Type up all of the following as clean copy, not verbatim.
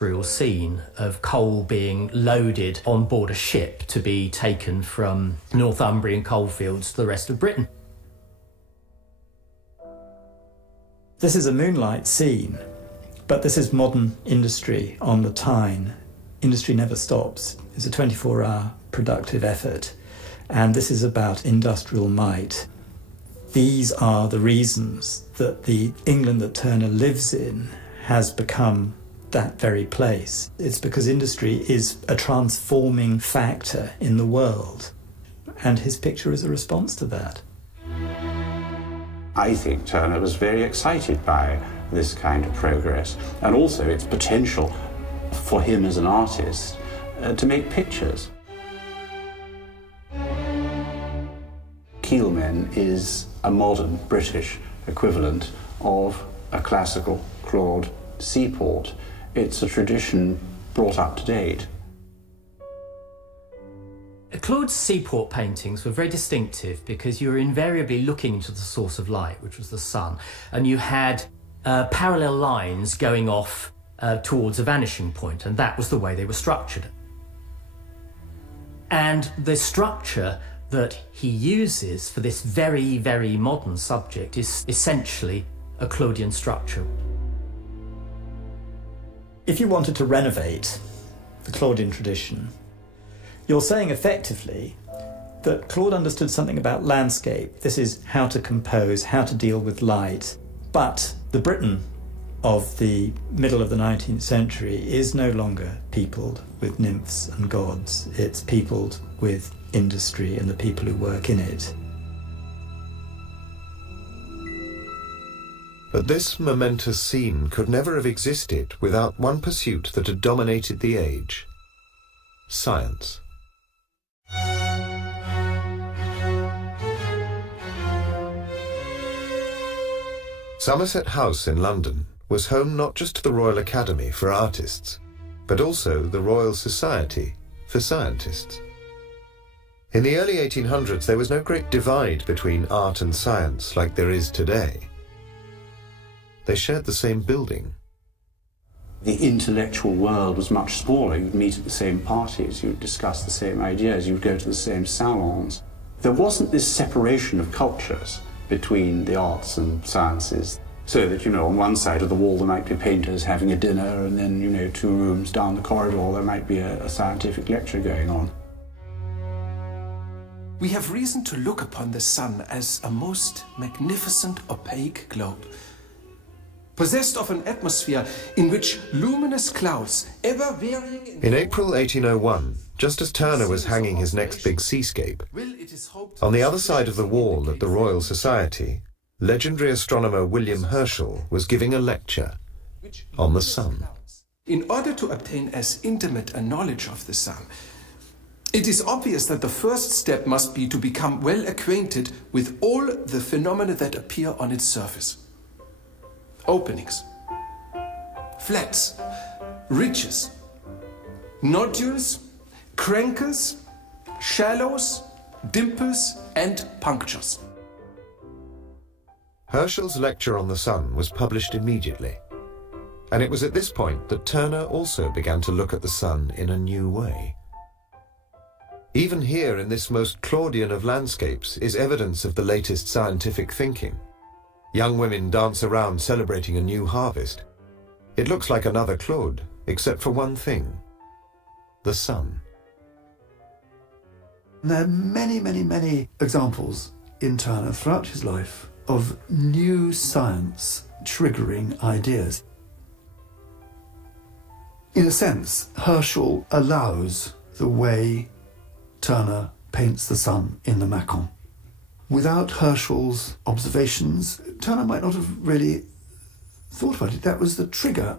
Real scene of coal being loaded on board a ship to be taken from Northumbrian coalfields to the rest of Britain. This is a moonlight scene, but this is modern industry on the Tyne. Industry never stops. It's a 24-hour productive effort, and this is about industrial might. These are the reasons that the England that Turner lives in has become that very place. It's because industry is a transforming factor in the world, and his picture is a response to that. I think Turner was very excited by this kind of progress, and also its potential for him as an artist to make pictures. Keelmen is a modern British equivalent of a classical Claude seaport. It's a tradition brought up to date. Claude's seaport paintings were very distinctive because you were invariably looking into the source of light, which was the sun, and you had parallel lines going off towards a vanishing point, and that was the way they were structured. And the structure that he uses for this very, very modern subject is essentially a Claudian structure. If you wanted to renovate the Claudian tradition, you're saying effectively that Claude understood something about landscape. This is how to compose, how to deal with light. But the Britain of the middle of the 19th century is no longer peopled with nymphs and gods. It's peopled with industry and the people who work in it. But this momentous scene could never have existed without one pursuit that had dominated the age: science. Somerset House in London was home not just to the Royal Academy for artists, but also the Royal Society for scientists. In the early 1800s, there was no great divide between art and science like there is today. They shared the same building. The intellectual world was much smaller. You'd meet at the same parties, you'd discuss the same ideas, you'd go to the same salons. There wasn't this separation of cultures between the arts and sciences, so that, on one side of the wall there might be painters having a dinner, and then, 2 rooms down the corridor there might be a scientific lecture going on. We have reason to look upon the sun as a most magnificent opaque globe, possessed of an atmosphere in which luminous clouds, ever varying... In April 1801, just as Turner was hanging his next big seascape, on the other side of the wall at the Royal Society, legendary astronomer William Herschel was giving a lecture on the sun. In order to obtain as intimate a knowledge of the sun, it is obvious that the first step must be to become well acquainted with all the phenomena that appear on its surface. Openings, flats, ridges, nodules, crankles, shallows, dimples, and punctures. Herschel's lecture on the sun was published immediately, and it was at this point that Turner also began to look at the sun in a new way. Even here in this most Claudian of landscapes is evidence of the latest scientific thinking. Young women dance around celebrating a new harvest. It looks like another Claude, except for one thing: the sun. There are many, many, many examples in Turner throughout his life of new science triggering ideas. In a sense, Herschel allows the way Turner paints the sun in the Macon. Without Herschel's observations, Turner might not have really thought about it. That was the trigger.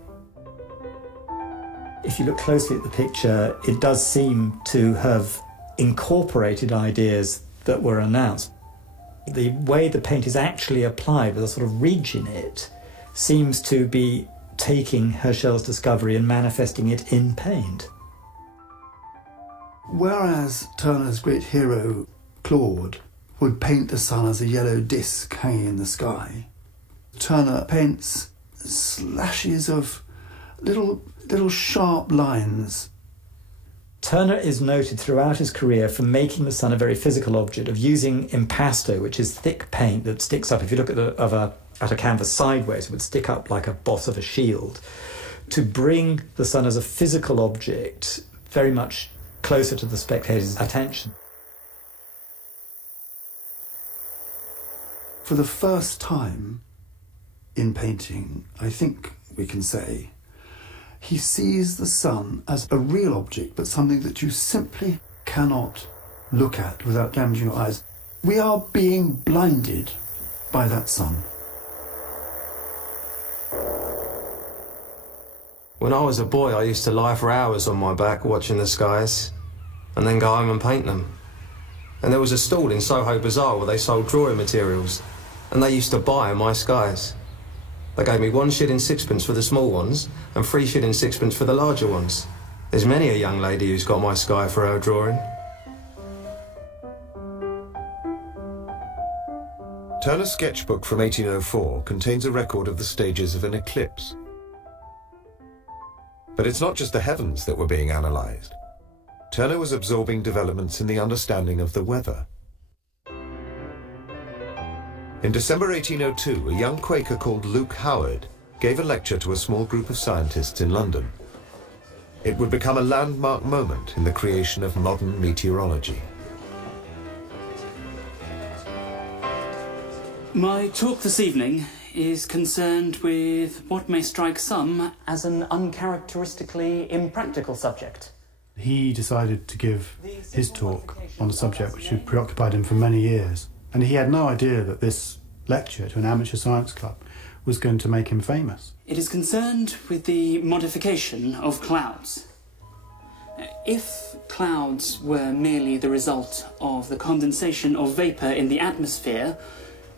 If you look closely at the picture, it does seem to have incorporated ideas that were announced. The way the paint is actually applied, with a sort of ridge in it, seems to be taking Herschel's discovery and manifesting it in paint. Whereas Turner's great hero, Claude, would paint the sun as a yellow disc hanging in the sky, Turner paints slashes of little sharp lines. Turner is noted throughout his career for making the sun a very physical object, of using impasto, which is thick paint that sticks up. If you look at a canvas sideways, it would stick up like a boss of a shield, to bring the sun as a physical object very much closer to the spectator's attention. For the first time in painting, I think we can say, he sees the sun as a real object, but something that you simply cannot look at without damaging your eyes. We are being blinded by that sun. When I was a boy, I used to lie for hours on my back watching the skies and then go home and paint them. And there was a stall in Soho Bazaar where they sold drawing materials, and they used to buy my skies. They gave me 1 shilling 6pence for the small ones and 3 shillings 6pence for the larger ones. There's many a young lady who's got my sky for her drawing. Turner's sketchbook from 1804 contains a record of the stages of an eclipse. But it's not just the heavens that were being analysed. Turner was absorbing developments in the understanding of the weather. In December 1802, a young Quaker called Luke Howard gave a lecture to a small group of scientists in London. It would become a landmark moment in the creation of modern meteorology. My talk this evening is concerned with what may strike some as an uncharacteristically impractical subject. He decided to give his talk on a subject which had preoccupied him for many years. And he had no idea that this lecture to an amateur science club was going to make him famous. It is concerned with the modification of clouds. If clouds were merely the result of the condensation of vapour in the atmosphere,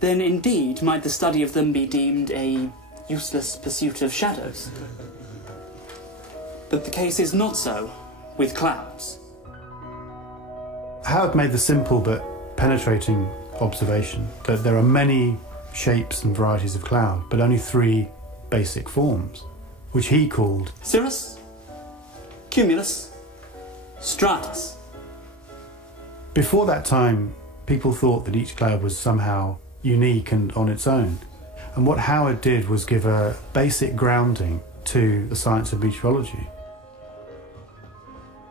then indeed might the study of them be deemed a useless pursuit of shadows. But the case is not so with clouds. Howard made the simple but penetrating observation that there are many shapes and varieties of cloud, but only 3 basic forms, which he called cirrus, cumulus, stratus. Before that time, people thought that each cloud was somehow unique and on its own. And what Howard did was give a basic grounding to the science of meteorology.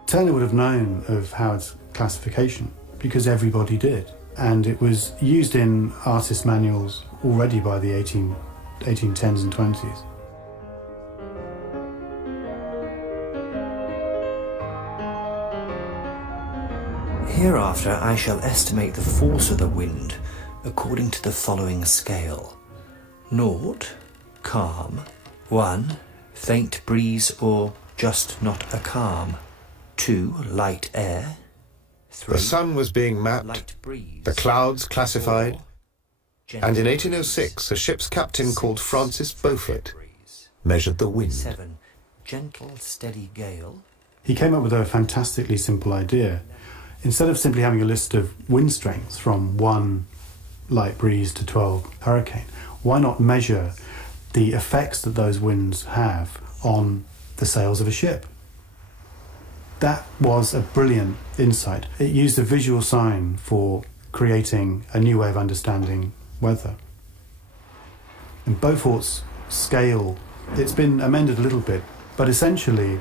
Turner would have known of Howard's classification because everybody did. And it was used in artist manuals already by the 1810s and 20s. Hereafter I shall estimate the force of the wind according to the following scale. 0, calm. 1, faint breeze or just not a calm. 2, light air. 3, the sun was being mapped, the clouds classified, and in 1806 a ship's captain called Francis Beaufort measured the wind. 7, gentle, steady gale. He came up with a fantastically simple idea. Instead of simply having a list of wind strengths from 1 light breeze to 12 hurricane, why not measure the effects that those winds have on the sails of a ship? That was a brilliant insight. It used a visual sign for creating a new way of understanding weather. And Beaufort's scale, it's been amended a little bit, but essentially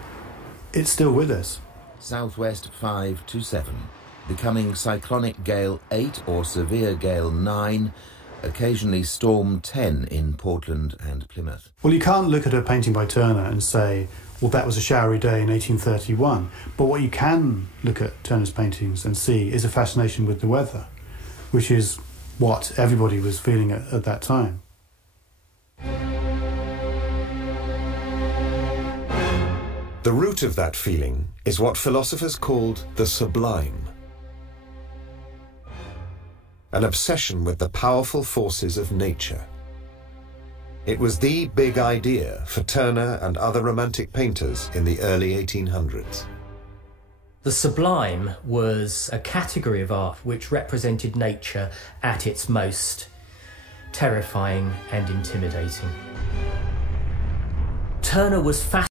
it's still with us. Southwest 5 to 7, becoming cyclonic gale 8 or severe gale 9, occasionally storm 10 in Portland and Plymouth. Well, you can't look at a painting by Turner and say, well, that was a showery day in 1831. But what you can look at Turner's paintings and see is a fascination with the weather, which is what everybody was feeling at that time. The root of that feeling is what philosophers called the sublime. An obsession with the powerful forces of nature. It was the big idea for Turner and other Romantic painters in the early 1800s. The sublime was a category of art which represented nature at its most terrifying and intimidating. Turner was fascinated